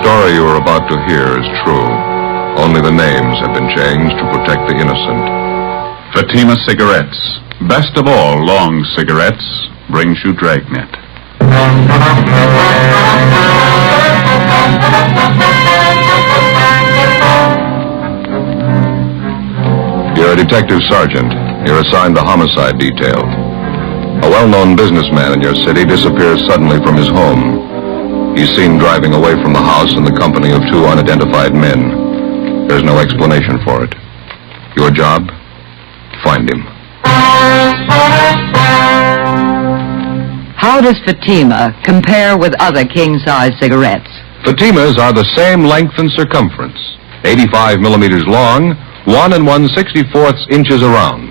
story you are about to hear is true. Only the names have been changed to protect the innocent. Fatima Cigarettes, best of all long cigarettes, brings you Dragnet. You're a detective sergeant. You're assigned the homicide detail. A well-known businessman in your city disappears suddenly from his home. He's seen driving away from the house in the company of two unidentified men. There's no explanation for it. Your job? Find him. How does Fatima compare with other king-size cigarettes? Fatimas are the same length and circumference, 85 millimeters long, 1 1/64 inches around.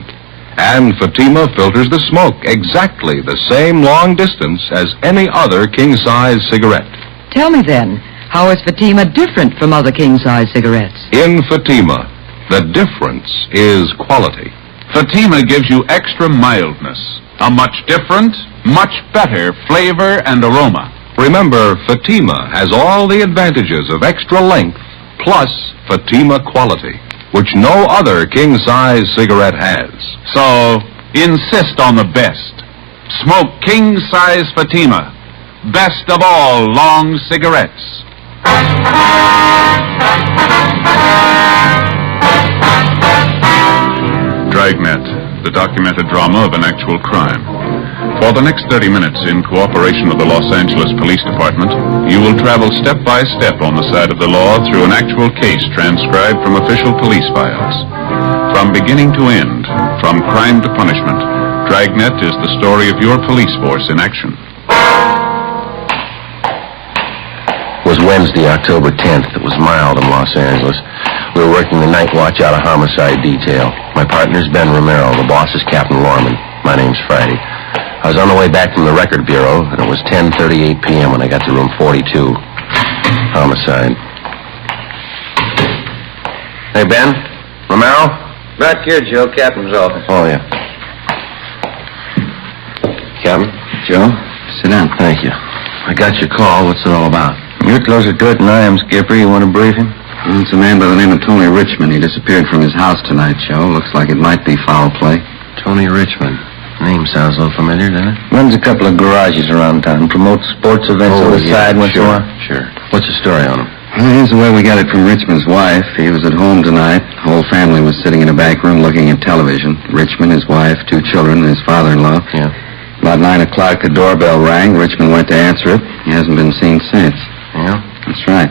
And Fatima filters the smoke exactly the same long distance as any other king-size cigarette. Tell me then, how is Fatima different from other king-size cigarettes? In Fatima, the difference is quality. Fatima gives you extra mildness, a much different, much better flavor and aroma. Remember, Fatima has all the advantages of extra length plus Fatima quality, which no other king-size cigarette has. So, insist on the best. Smoke king-size Fatima, best of all long cigarettes. Dragnet, the documented drama of an actual crime. For the next 30 minutes, in cooperation with the Los Angeles Police Department, you will travel step by step on the side of the law through an actual case transcribed from official police files. From beginning to end, from crime to punishment, Dragnet is the story of your police force in action. It was Wednesday, October 10th. It was mild in Los Angeles. We were working the night watch out of homicide detail. My partner's Ben Romero. The boss is Captain Lorman. My name's Friday. I was on the way back from the record bureau, and it was 10:38 p.m. when I got to room 42. Homicide. Hey, Ben? Romero? Right here, Joe. Captain's office. Oh, yeah. Captain? Joe, sit down. Thank you. I got your call. What's it all about? You're closer to it than I am, Skipper. You want to brief him? Well, it's a man by the name of Tony Richmond. He disappeared from his house tonight, Joe. Looks like it might be foul play. Tony Richmond. Name sounds a little familiar, doesn't it? Runs a couple of garages around town. Promotes sports events on the side once in a while. Sure. What's the story on him? Well, here's the way we got it from Richmond's wife. He was at home tonight. The whole family was sitting in a back room looking at television. Richmond, his wife, 2 children, and his father-in-law. Yeah. About 9 o'clock, the doorbell rang. Richmond went to answer it. He hasn't been seen since. Yeah? That's right.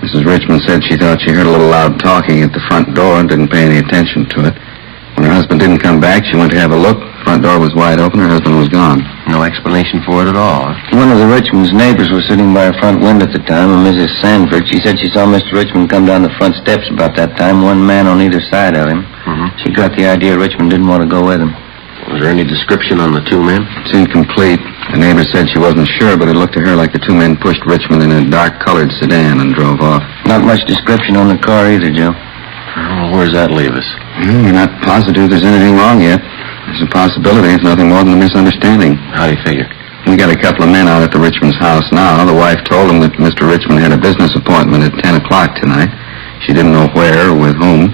Mrs. Richmond said she thought she heard a little loud talking at the front door and didn't pay any attention to it. When her husband didn't come back, she went to have a look. Front door was wide open. Her husband was gone. No explanation for it at all, huh? One of the Richmond's neighbors was sitting by her front window at the time, and Mrs. Sanford. She said she saw Mr. Richmond come down the front steps about that time, one man on either side of him. Mm-hmm. She got the idea Richmond didn't want to go with him. Was there any description on the 2 men? It's incomplete. The neighbor said she wasn't sure, but it looked to her like the 2 men pushed Richmond in a dark-colored sedan and drove off. Not much description on the car either, Joe. Well, where does that leave us? We're not positive there's anything wrong yet. There's a possibility it's nothing more than a misunderstanding. How do you figure? We got a couple of men out at the Richmond's house now. The wife told them that Mr. Richmond had a business appointment at 10 o'clock tonight. She didn't know where or with whom.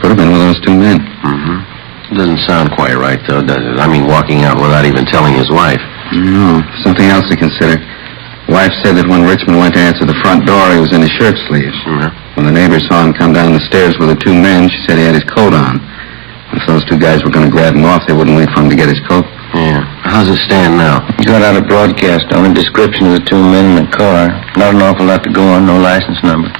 Could have been with those 2 men. Mm-hmm. Doesn't sound quite right, though, does it? I mean, walking out without even telling his wife. No, something else to consider. Wife said that when Richmond went to answer the front door, he was in his shirt sleeves. Yeah. When the neighbor saw him come down the stairs with the 2 men, she said he had his coat on. If those 2 guys were going to grab him off, they wouldn't wait for him to get his coat. Yeah. How's it stand now? Got out a broadcast on a description of the 2 men in the car. Not an awful lot to go on, no license number.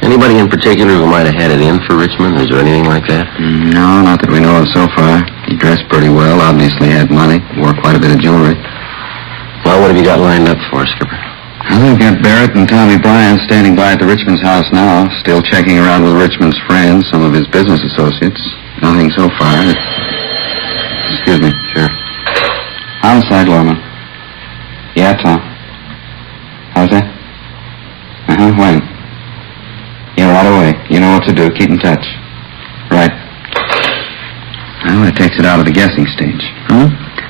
Anybody in particular who might have had it in for Richmond? Is there anything like that? No, not that we know of so far. He dressed pretty well, obviously had money, wore quite a bit of jewelry. Well, what have you got lined up for us, Skipper? Well, they've got Barrett and Tommy Bryan standing by at the Richmond's house now, still checking around with Richmond's friends, some of his business associates. Nothing so far. Excuse me. Sure. Homicide, Lorman. Yeah, Tom. How's that? When? Yeah, right away. You know what to do. Keep in touch. Right. Well, that takes it out of the guessing stage. Hmm?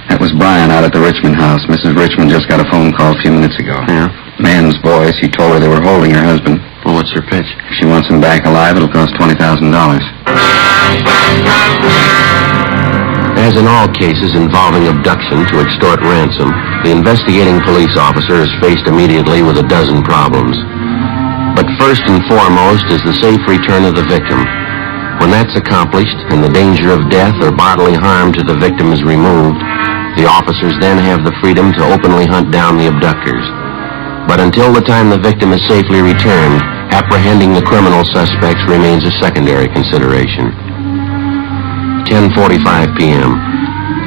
That was Brian out at the Richmond house. Mrs. Richmond just got a phone call a few minutes ago. Yeah. man's voice. He told her they were holding her husband. Well, what's her pitch? If she wants him back alive, it'll cost $20,000. As in all cases involving abduction to extort ransom, the investigating police officer is faced immediately with a dozen problems. But first and foremost is the safe return of the victim. When that's accomplished and the danger of death or bodily harm to the victim is removed, the officers then have the freedom to openly hunt down the abductors. But until the time the victim is safely returned, apprehending the criminal suspects remains a secondary consideration. 10:45 p.m.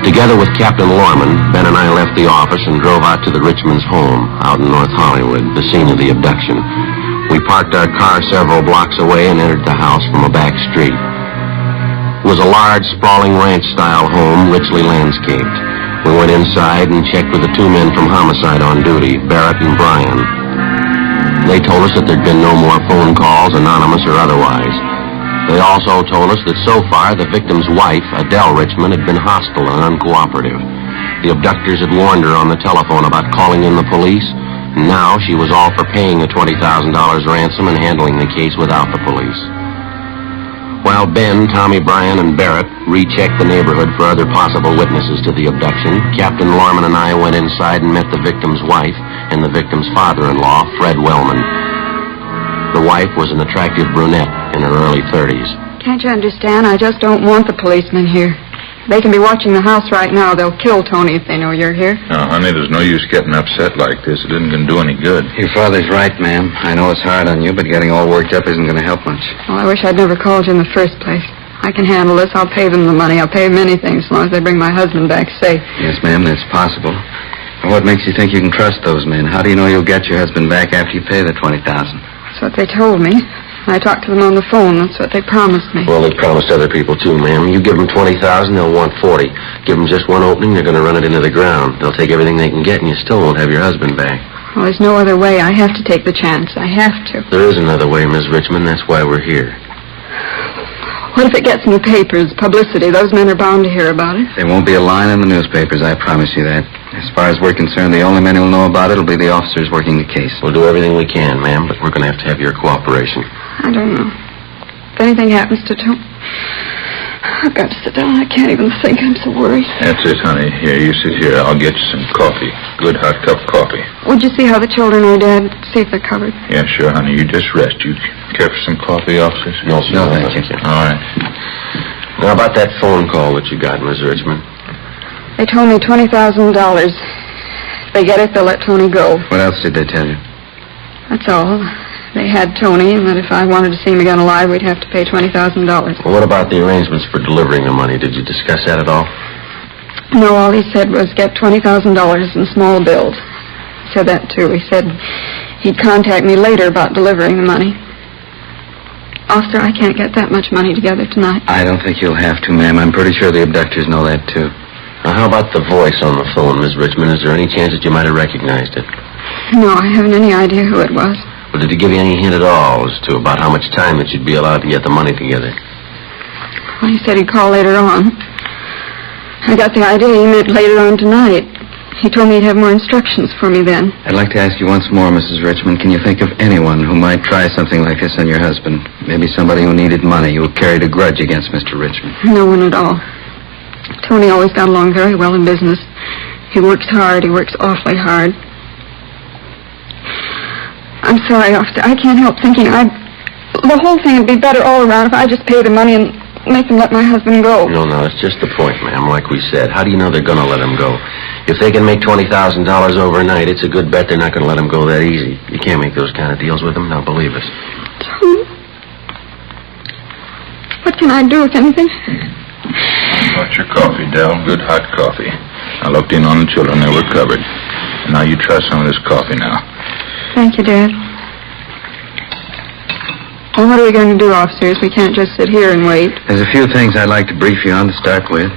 Together with Captain Lorman, Ben and I left the office and drove out to the Richmond's home out in North Hollywood, the scene of the abduction. We parked our car several blocks away and entered the house from a back street. It was a large, sprawling ranch-style home, richly landscaped. We went inside and checked with the two men from homicide on duty, Barrett and Bryan. They told us that there'd been no more phone calls, anonymous or otherwise. They also told us that so far the victim's wife, Adele Richmond, had been hostile and uncooperative. The abductors had warned her on the telephone about calling in the police, and now she was all for paying the $20,000 ransom and handling the case without the police. While Ben, Tommy, Bryan, and Barrett rechecked the neighborhood for other possible witnesses to the abduction, Captain Lorman and I went inside and met the victim's wife and the victim's father-in-law, Fred Wellman. The wife was an attractive brunette in her early 30s. Can't you understand? I just don't want the policemen here. They can be watching the house right now. They'll kill Tony if they know you're here. No, honey, there's no use getting upset like this. It isn't going to do any good. Your father's right, ma'am. I know it's hard on you, but getting all worked up isn't going to help much. Well, I wish I'd never called you in the first place. I can handle this. I'll pay them the money. I'll pay them anything as long as they bring my husband back safe. Yes, ma'am, that's possible. But what makes you think you can trust those men? How do you know you'll get your husband back after you pay the $20,000? That's what they told me. I talked to them on the phone. That's what they promised me. Well, they promised other people, too, ma'am. You give them $20,000, they'll want $40. Give them just one opening, they're going to run it into the ground. They'll take everything they can get, and you still won't have your husband back. Well, there's no other way. I have to take the chance. I have to. There is another way, Miss Richmond. That's why we're here. What if it gets in the papers, publicity? Those men are bound to hear about it. There won't be a line in the newspapers, I promise you that. As far as we're concerned, the only men who'll know about it will be the officers working the case. We'll do everything we can, ma'am, but we're going to have your cooperation. I don't know. If anything happens to Tony, I've got to sit down. I can't even think. I'm so worried. That's it, honey. Here, you sit here. I'll get you some coffee. Good hot cup of coffee. Would you see how the children are, Dad? See if they're covered. Yeah, sure, honey. You just rest. You care for some coffee, officers? No, sir. No, thank you. All right. Now, about that phone call that you got, Miss Richmond. They told me $20,000. If they get it, they'll let Tony go. What else did they tell you? That's all. They had Tony, and that if I wanted to see him again alive, we'd have to pay $20,000. Well, what about the arrangements for delivering the money? Did you discuss that at all? No, all he said was get $20,000 in small bills. He said that, too. He said he'd contact me later about delivering the money. Officer, I can't get that much money together tonight. I don't think you'll have to, ma'am. I'm pretty sure the abductors know that, too. Now, how about the voice on the phone, Miss Richmond? Is there any chance that you might have recognized it? No, I haven't any idea who it was. Well, did he give you any hint at all as to about how much time that you'd be allowed to get the money together? Well, he said he'd call later on. I got the idea he meant later on tonight. He told me he'd have more instructions for me then. I'd like to ask you once more, Mrs. Richmond, can you think of anyone who might try something like this on your husband? Maybe somebody who needed money, who carried a grudge against Mr. Richmond. No one at all. Tony always got along very well in business. He works hard. He works awfully hard. I'm sorry, officer. I can't help thinking the whole thing would be better all around if I just pay the money and make them let my husband go. No, that's just the point, ma'am. Like we said, how do you know they're going to let him go? If they can make $20,000 overnight, it's a good bet they're not going to let him go that easy. You can't make those kind of deals with them. Now, believe us. Tony? What can I do, if anything? Got your coffee, Del. Good hot coffee. I looked in on the children. They were covered. And now you try some of this coffee now. Thank you, Dad. Well, what are we going to do, officers? We can't just sit here and wait. There's a few things I'd like to brief you on to start with.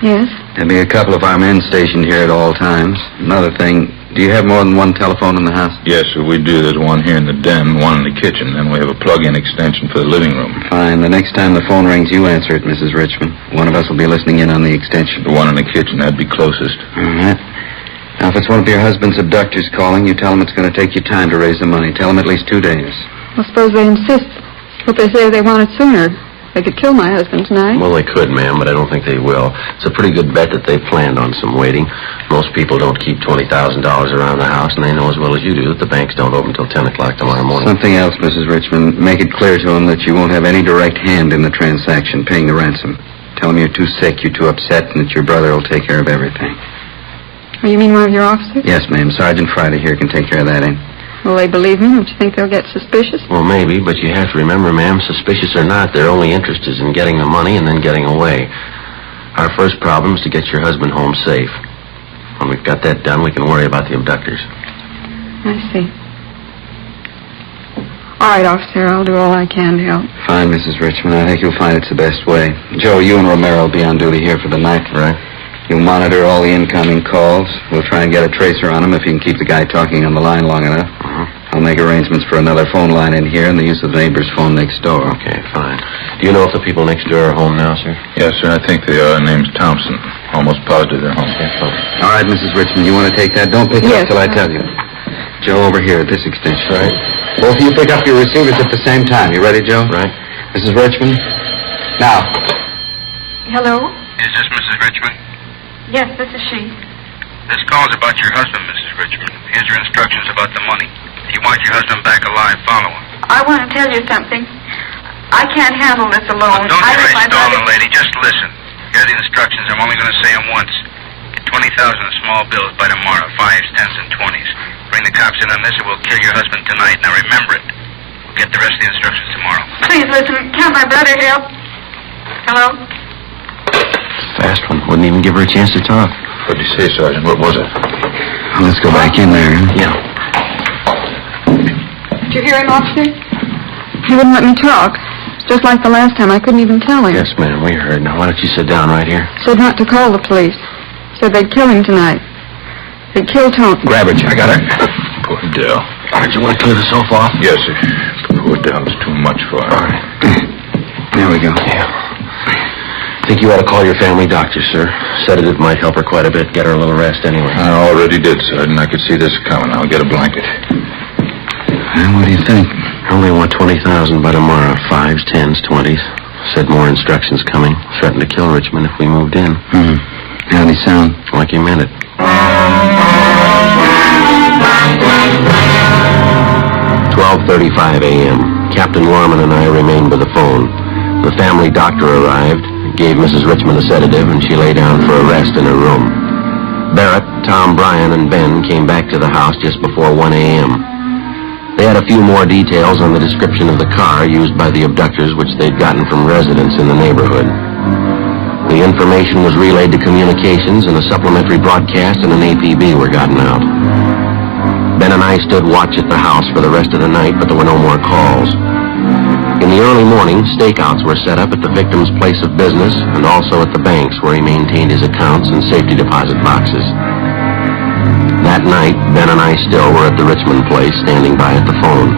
Yes? There'll be a couple of our men stationed here at all times. Another thing, do you have more than one telephone in the house? Yes, sir, we do. There's one here in the den, one in the kitchen. Then we have a plug-in extension for the living room. Fine. The next time the phone rings, you answer it, Mrs. Richmond. One of us will be listening in on the extension. The one in the kitchen, that'd be closest. All right. Now, Now, if it's one of your husband's abductors calling, you tell them it's going to take you time to raise the money. Tell them at least 2 days. Well, suppose they insist. But they say they want it sooner. They could kill my husband tonight. Well, they could, ma'am, but I don't think they will. It's a pretty good bet that they planned on some waiting. Most people don't keep $20,000 around the house, and they know as well as you do that the banks don't open till 10 o'clock tomorrow morning. Something else, Mrs. Richmond. Make it clear to them that you won't have any direct hand in the transaction, paying the ransom. Tell them you're too sick, you're too upset, and that your brother will take care of everything. Oh, you mean one of your officers? Yes, ma'am. Sergeant Friday here can take care of that, Will they believe me? Don't you think they'll get suspicious? Well, maybe, but you have to remember, ma'am, suspicious or not, their only interest is in getting the money and then getting away. Our first problem is to get your husband home safe. When we've got that done, we can worry about the abductors. I see. All right, officer, I'll do all I can to help. Fine, Mrs. Richmond. I think you'll find it's the best way. Joe, you and Romero will be on duty here for the night. Right. You'll monitor all the incoming calls. We'll try and get a tracer on him if you can keep the guy talking on the line long enough. I'll make arrangements for another phone line in here and the use of the neighbor's phone next door. Okay, fine. Do you know if the people next door are home now, sir? Yes, sir, I think they are. Name's Thompson. Almost positive they're home. Okay, fine. All right, Mrs. Richmond, you want to take that? Don't pick it up till I tell you. Joe, over here at this extension. Right. Both of you pick up your receivers at the same time. You ready, Joe? Right. Mrs. Richmond? Now. Hello? Is this Mrs. Richmond? Yes, this is she. This call's about your husband, Mrs. Richmond. Here's your instructions about the money. If you want your husband back alive, follow him. I want to tell you something. I can't handle this alone. Don't I try let my stalling, brother... lady. Just listen. Here are the instructions. I'm only going to say them once. Get 20,000 in small bills by tomorrow. 5s, 10s, and 20s. Bring the cops in on this or we'll kill your husband tonight. Now remember it. We'll get the rest of the instructions tomorrow. Please listen. Can't my brother help? Hello? Fast one. Wouldn't even give her a chance to talk. What'd you say, Sergeant? What was it? Well, let's go back in there. Yeah. Did you hear him, officer? He wouldn't let me talk. Just like the last time. I couldn't even tell him. Yes, ma'am, we heard. Now, why don't you sit down right here? Said not to call the police. Said they'd kill him tonight. They'd kill Tony. Grab her, I got her. Poor Dell. Did you want to clear the sofa off? Yes, sir. Poor Dell's too much for her. All right. There we go. Yeah. I think you ought to call your family doctor, sir. Sedative might help her quite a bit. Get her a little rest anyway. I already did, Sergeant. I could see this coming. I'll get a blanket. Well, what do you think? I only want 20,000 by tomorrow. 5s, 10s, 20s. Said more instructions coming. Threatened to kill Richmond if we moved in. How'd he sound? Like he meant it. 12:35 a.m. Captain Lorman and I remained by the phone. The family doctor arrived, gave Mrs. Richmond a sedative, and she lay down for a rest in her room. Barrett, Tom, Bryan, and Ben came back to the house just before 1 a.m. They had a few more details on the description of the car used by the abductors, which they'd gotten from residents in the neighborhood. The information was relayed to communications, and a supplementary broadcast and an APB were gotten out. Ben and I stood watch at the house for the rest of the night, but there were no more calls. In the early morning, stakeouts were set up at the victim's place of business and also at the banks where he maintained his accounts and safety deposit boxes. That night, Ben and I still were at the Richmond place, standing by at the phone.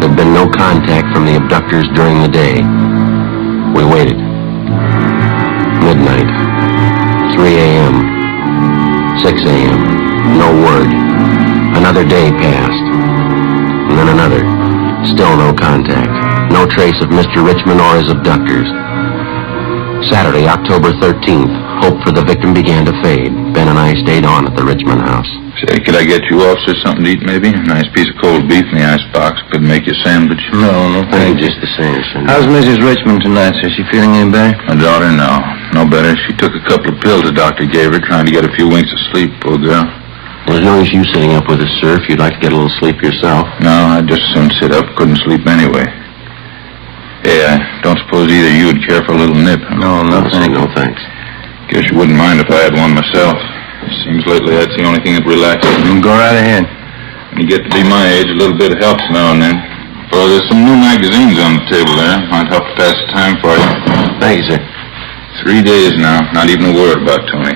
There'd been no contact from the abductors during the day. We waited. Midnight. 3 a.m. 6 a.m. No word. Another day passed. And then another. Still no contact. No trace of Mr. Richmond or his abductors. Saturday, October 13th, hope for the victim began to fade. Ben and I stayed on at the Richmond house. Say, could I get you officer something to eat, maybe? A nice piece of cold beef in the icebox. Could make you a sandwich. No, Thank you. Just the same, sir. How's Mrs. Richmond tonight, sir? Is she feeling any better? My daughter, no better. She took a couple of pills the doctor gave her, trying to get a few winks of sleep, poor girl. There's no use you sitting up with us, sir, if you'd like to get a little sleep yourself. No, I'd just as soon sit up. Couldn't sleep anyway. Hey, I don't suppose either you would care for a little nip. No, Say no thanks. Guess you wouldn't mind if I had one myself. Seems lately that's the only thing that relaxes me. Go right ahead. When you get to be my age, a little bit helps now and then. Well, there's some new magazines on the table there. Might help to pass the time for you. Thank you, sir. 3 days now, not even a word about Tony.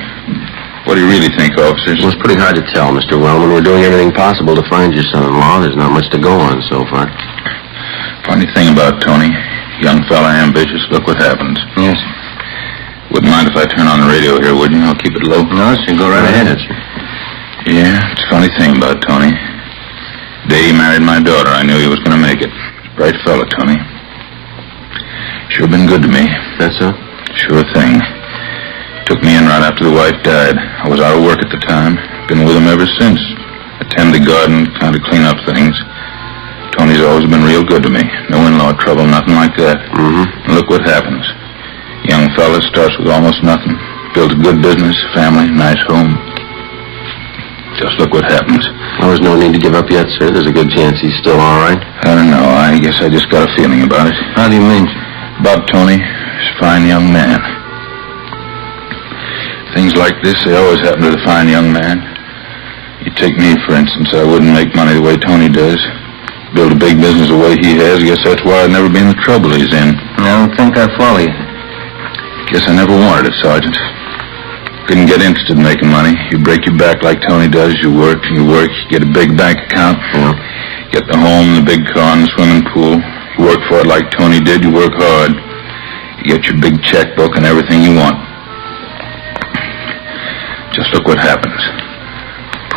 What do you really think, officers? Well, it's pretty hard to tell, Mr. Wellman. We're doing everything possible to find your son-in-law. There's not much to go on so far. Funny thing about Tony. Young fella, ambitious. Look what happens. Yes. Wouldn't mind if I turn on the radio here, would you? I'll keep it low. No, sir. Go right ahead. Sir. Yeah, it's a funny thing about Tony. The day he married my daughter, I knew he was going to make it. Bright fellow, Tony. Sure been good to me. That's so? Sure thing. Took me in right after the wife died. I was out of work at the time. Been with him ever since. Attend the garden, kind of clean up things. Tony's always been real good to me. No in-law trouble, nothing like that. Mm-hmm. And look what happens. Young fella starts with almost nothing. Builds a good business, family, nice home. Just look what happens. Well, there's no need to give up yet, sir. There's a good chance he's still all right. I don't know. I guess I just got a feeling about it. How do you mean? About Tony. He's a fine young man. Things like this, they always happen to the fine young man. You take me, for instance. I wouldn't make money the way Tony does. Build a big business the way he has. I guess that's why I'd never be in the trouble he's in. I don't think I follow you. Guess I never wanted it, Sergeant. Couldn't get interested in making money. You break your back like Tony does. You work, you get a big bank account. Yeah. Get the home, the big car, and the swimming pool. You work for it like Tony did. You work hard. You get your big checkbook and everything you want. Just look what happens.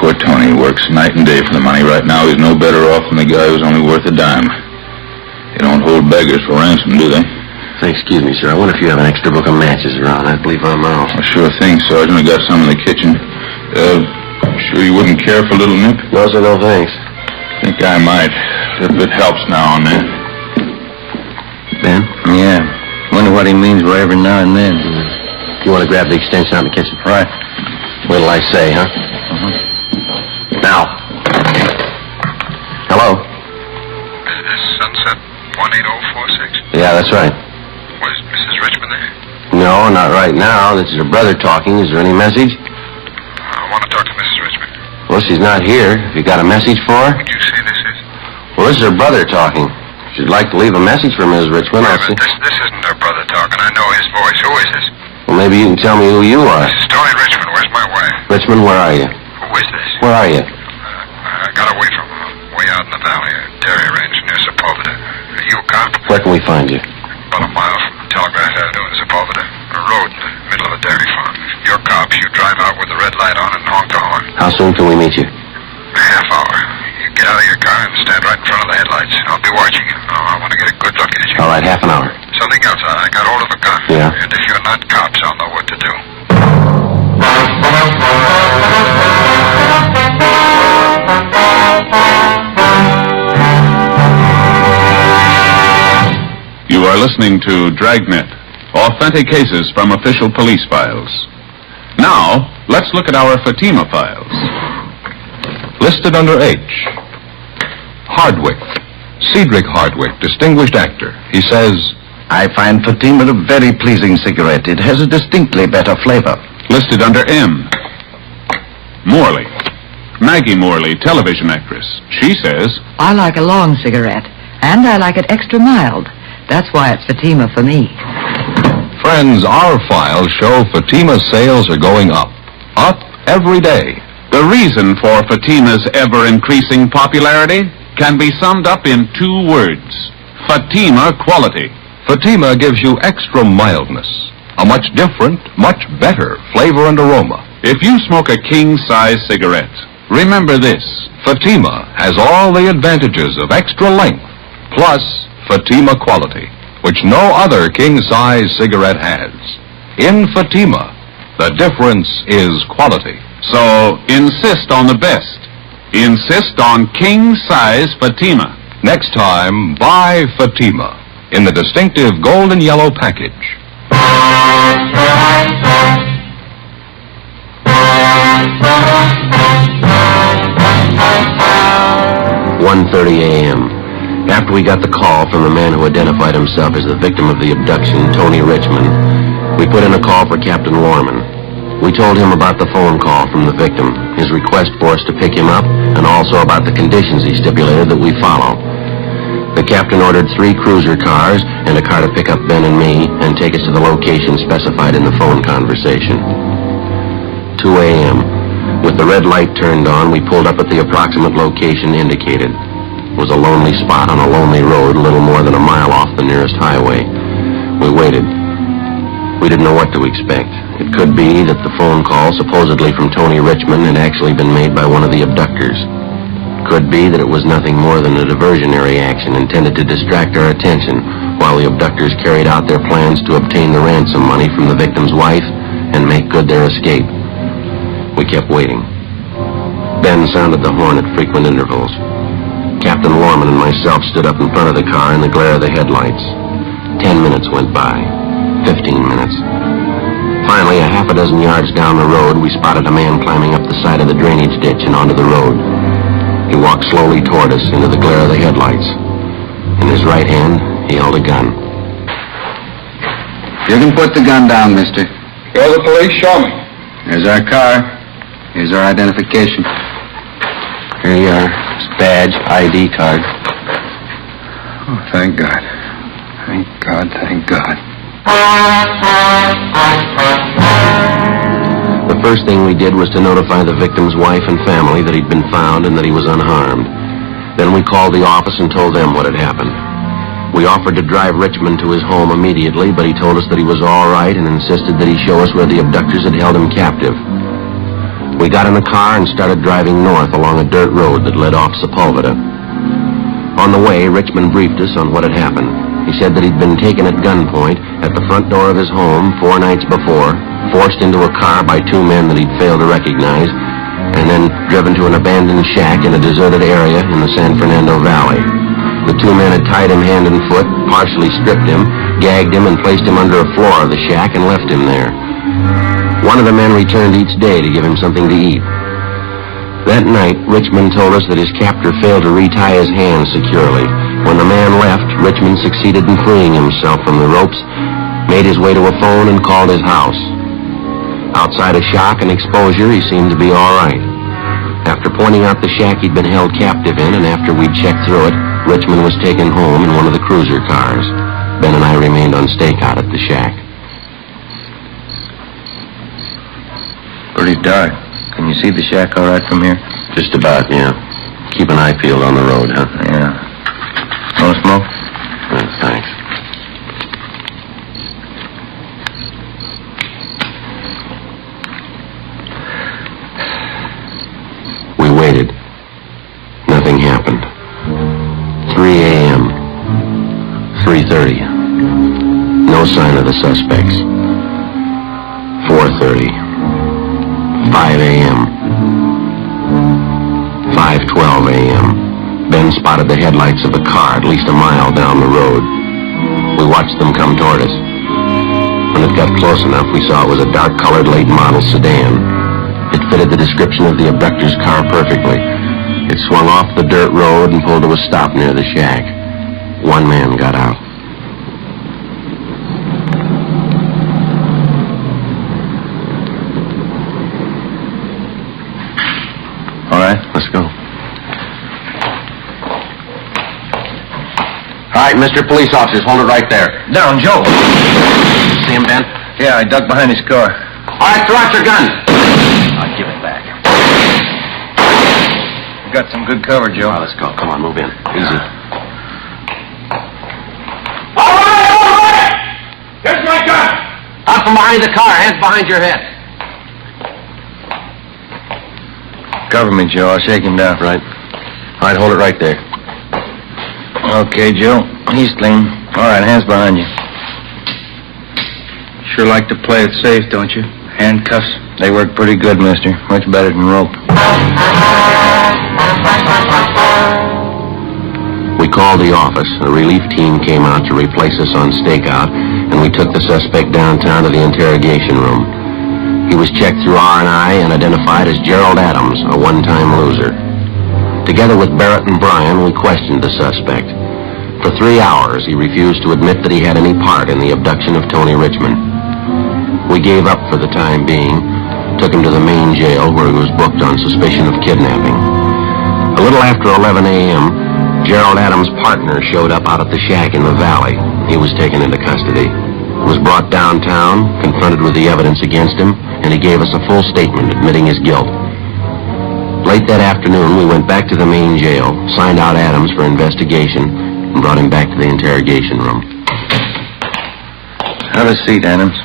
Poor Tony works night and day for the money. Right now, he's no better off than the guy who's only worth a dime. They don't hold beggars for ransom, do they? Excuse me, sir. I wonder if you have an extra book of matches around. I believe I'm out. Well, sure thing, Sergeant. I got some in the kitchen. Sure you wouldn't care for a little nip? No, sir, no thanks. Think I might. If it helps now and then. Ben? Yeah. Wonder what he means by every now and then. You want to grab the extension out in the kitchen? Right. What'll I say, huh? Now. Hello? Is this Sunset 18046? Yeah, that's right. Was Mrs. Richmond there? No, not right now. This is her brother talking. Is there any message? I want to talk to Mrs. Richmond. Well, she's not here. Have you got a message for her? Would you say this is? Well, this is her brother talking. If you'd like to leave a message for Mrs. Richmond, I'll see. This isn't her brother talking. I know his voice. Who is this? Well, maybe you can tell me who you are. This is Tony Richmond. Where's my wife? Richmond, where are you? Who is this? Where are you? I got away from her. Way out in the valley. Dairy range near Sepulveda. Are you a cop? Where can we find you? About a mile from Telegraph Avenue in Sepulveda. A road in the middle of a dairy farm. If you're cops, you drive out with the red light on and honk the horn. How soon can we meet you? A half hour. You get out of your car and stand right in front of the headlights. I'll be watching you. I want to get a good look at you. All right, half an hour. Something else. I got hold of a gun. Yeah. And if you're not cops, I'll know what to do. You are listening to Dragnet, authentic cases from official police files. Now, let's look at our Fatima files. Listed under H. Hardwick. Cedric Hardwick, distinguished actor. He says, I find Fatima a very pleasing cigarette. It has a distinctly better flavor. Listed under M. Morley. Maggie Morley, television actress. She says, I like a long cigarette, and I like it extra mild. That's why it's Fatima for me. friends, our files show Fatima's sales are going up. Up every day. The reason for Fatima's ever-increasing popularity can be summed up in 2 words. Fatima quality. Fatima gives you extra mildness, a much different, much better flavor and aroma. If you smoke a king-size cigarette, remember this. Fatima has all the advantages of extra length, plus Fatima quality, which no other king-size cigarette has. In Fatima, the difference is quality. So insist on the best. Insist on king-size Fatima. Next time, buy Fatima in the distinctive golden yellow package. 1:30 a.m. After we got the call from the man who identified himself as the victim of the abduction, Tony Richmond, we put in a call for Captain Lorman. We told him about the phone call from the victim, his request for us to pick him up, and also about the conditions he stipulated that we follow. The captain ordered 3 cruiser cars and a car to pick up Ben and me and take us to the location specified in the phone conversation. 2 a.m. With the red light turned on, we pulled up at the approximate location indicated. It was a lonely spot on a lonely road, a little more than a mile off the nearest highway. We waited. We didn't know what to expect. It could be that the phone call, supposedly from Tony Richmond, had actually been made by one of the abductors. It could be that it was nothing more than a diversionary action intended to distract our attention while the abductors carried out their plans to obtain the ransom money from the victim's wife and make good their escape. We kept waiting. Ben sounded the horn at frequent intervals. Captain Lorman and myself stood up in front of the car in the glare of the headlights. 10 minutes went by. 15 minutes. Finally, a half a dozen yards down the road, we spotted a man climbing up the side of the drainage ditch and onto the road. He walked slowly toward us into the glare of the headlights. In his right hand, he held a gun. You can put the gun down, mister. You're the police, show me. Here's our car. Here's our identification. Here you are. His badge, ID card. Oh, thank God. Thank God, thank God. The first thing we did was to notify the victim's wife and family that he'd been found and that he was unharmed. Then we called the office and told them what had happened. We offered to drive Richmond to his home immediately, but he told us that he was all right and insisted that he show us where the abductors had held him captive. We got in the car and started driving north along a dirt road that led off Sepulveda. On the way, Richmond briefed us on what had happened. He said that he'd been taken at gunpoint at the front door of his home 4 nights before, forced into a car by 2 men that he'd failed to recognize, and then driven to an abandoned shack in a deserted area in the San Fernando Valley. The 2 men had tied him hand and foot, partially stripped him, gagged him, and placed him under a floor of the shack and left him there. One of the men returned each day to give him something to eat. That night, Richmond told us that his captor failed to retie his hands securely. When the man left, Richmond succeeded in freeing himself from the ropes, made his way to a phone, and called his house. Outside of shock and exposure, he seemed to be all right. After pointing out the shack he'd been held captive in, and after we'd checked through it, Richmond was taken home in one of the cruiser cars. Ben and I remained on stakeout at the shack. Pretty dark. Can you see the shack all right from here? Just about, yeah. Keep an eye peeled on the road, huh? Yeah. No smoke? Thanks. We waited. Nothing happened. 3 a.m. 3:30. No sign of the suspects. 4:30. 5 a.m. 5:12 a.m. Ben spotted the headlights of a car at least a mile down the road. We watched them come toward us. When it got close enough, we saw it was a dark-colored late-model sedan. It fitted the description of the abductor's car perfectly. It swung off the dirt road and pulled to a stop near the shack. 1 man got out. All right. Let's go. All right, Mr. Police Officers, hold it right there. Down, Joe. See him, Ben? Yeah, I ducked behind his car. All right, throw out your gun. I'll give it back. You got some good cover, Joe. Let's go. Come on, move in. Easy. All right! Here's my gun! Out from behind the car, hands behind your head. Cover me, Joe. I'll shake him down. Right. All right, hold it right there. Okay, Joe. He's clean. All right, hands behind you. Sure like to play it safe, don't you? Handcuffs. They work pretty good, mister. Much better than rope. We called the office. A relief team came out to replace us on stakeout, and we took the suspect downtown to the interrogation room. He was checked through R&I and identified as Gerald Adams, a one-time loser. Together with Barrett and Bryan, we questioned the suspect. For 3 hours, he refused to admit that he had any part in the abduction of Tony Richmond. We gave up for the time being, took him to the main jail where he was booked on suspicion of kidnapping. A little after 11 a.m., Gerald Adams' partner showed up out at the shack in the valley. He was taken into custody. He was brought downtown, confronted with the evidence against him, and he gave us a full statement admitting his guilt. Late that afternoon, we went back to the main jail, signed out Adams for investigation, and brought him back to the interrogation room. Have a seat, Adams.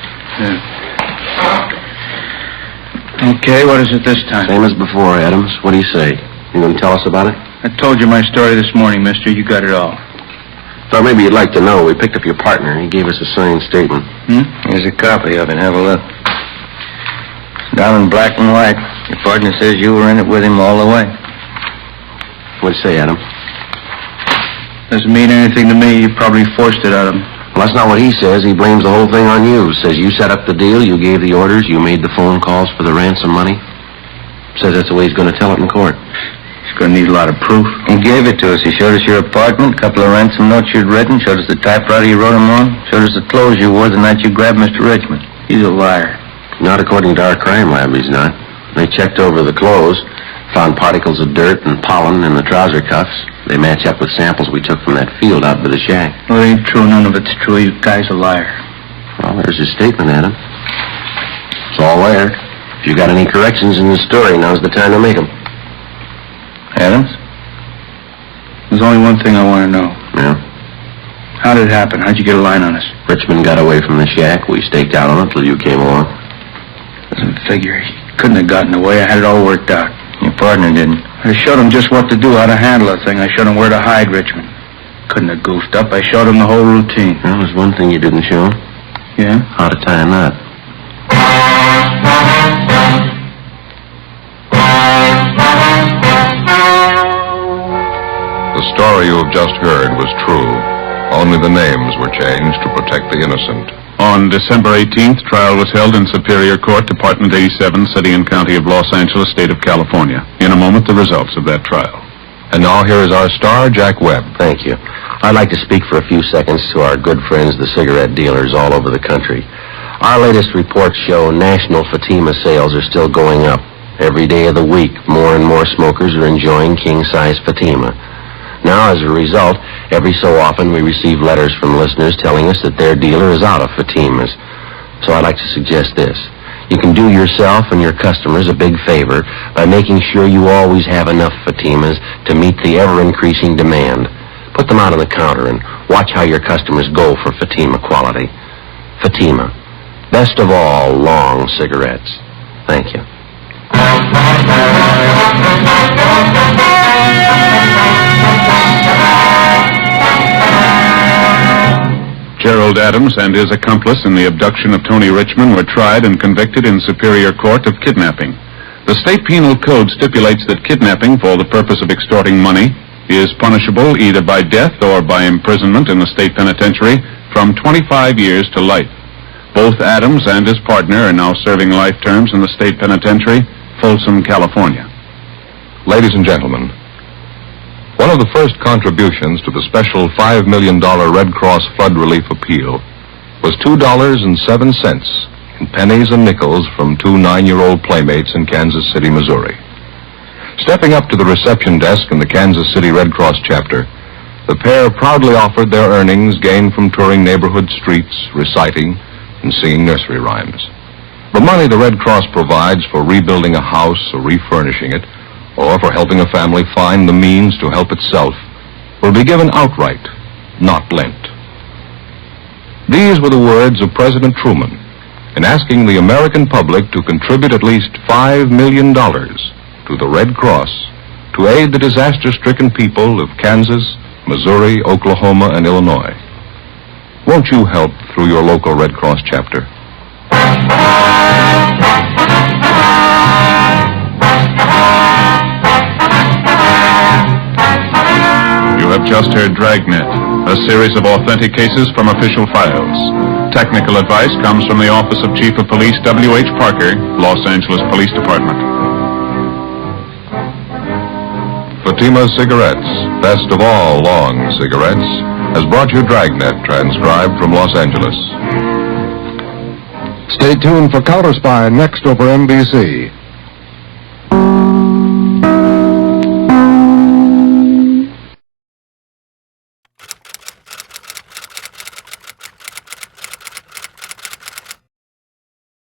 Okay, what is it this time? Same as before, Adams. What do you say? You going to tell us about it? I told you my story this morning, mister. You got it all. Thought maybe you'd like to know. We picked up your partner. He gave us a signed statement. Here's a copy of it. Have a look. It's down in black and white. Your partner says you were in it with him all the way. What'd you say, Adam? Doesn't mean anything to me. You probably forced it out of him. Well, that's not what he says. He blames the whole thing on you. Says you set up the deal, you gave the orders, you made the phone calls for the ransom money. Says that's the way he's going to tell it in court. He's going to need a lot of proof. He gave it to us. He showed us your apartment, a couple of ransom notes you'd written, showed us the typewriter you wrote them on, showed us the clothes you wore the night you grabbed Mr. Richmond. He's a liar. Not according to our crime lab, he's not. They checked over the clothes, found particles of dirt and pollen in the trouser cuffs. They match up with samples we took from that field out by the shack. Well, it ain't true. None of it's true. You guy's a liar. Well, there's his statement, Adam. It's all there. If you got any corrections in the story, now's the time to make them. Adams? There's only one thing I want to know. Yeah? How did it happen? How'd you get a line on us? Richmond got away from the shack. We staked out on it till you came along. Doesn't figure. He couldn't have gotten away. I had it all worked out. Your partner didn't. I showed him just what to do, how to handle the thing. I showed him where to hide Richmond. Couldn't have goofed up. I showed him the whole routine. Well, there's one thing you didn't show him. Yeah? How to tie a knot. The story you have just heard was true. Only the names were changed to protect the innocent. On December 18th, trial was held in Superior Court, Department 87, City and County of Los Angeles, State of California. In a moment, the results of that trial. And now here is our star, Jack Webb. Thank you. I'd like to speak for a few seconds to our good friends, the cigarette dealers all over the country. Our latest reports show national Fatima sales are still going up. Every day of the week, more and more smokers are enjoying king-size Fatima. Now, as a result, every so often we receive letters from listeners telling us that their dealer is out of Fatimas. So I'd like to suggest this. You can do yourself and your customers a big favor by making sure you always have enough Fatimas to meet the ever-increasing demand. Put them out on the counter and watch how your customers go for Fatima quality. Fatima. Best of all, long cigarettes. Thank you. Gerald Adams and his accomplice in the abduction of Tony Richmond were tried and convicted in Superior Court of kidnapping. The state penal code stipulates that kidnapping for the purpose of extorting money is punishable either by death or by imprisonment in the state penitentiary from 25 years to life. Both Adams and his partner are now serving life terms in the state penitentiary, Folsom, California. Ladies and gentlemen, one of the first contributions to the special $5 million Red Cross flood relief appeal was $2.07 in pennies and nickels from two 9-year-old playmates in Kansas City, Missouri. Stepping up to the reception desk in the Kansas City Red Cross chapter, the pair proudly offered their earnings gained from touring neighborhood streets, reciting, and singing nursery rhymes. The money the Red Cross provides for rebuilding a house or refurnishing it, or for helping a family find the means to help itself, will be given outright, not lent. These were the words of President Truman in asking the American public to contribute at least $5 million to the Red Cross to aid the disaster-stricken people of Kansas, Missouri, Oklahoma, and Illinois. Won't you help through your local Red Cross chapter? You have just heard Dragnet, a series of authentic cases from official files. Technical advice comes from the Office of Chief of Police W.H. Parker, Los Angeles Police Department. Fatima Cigarettes, best of all long cigarettes, has brought you Dragnet, transcribed from Los Angeles. Stay tuned for Counter Spy next over NBC.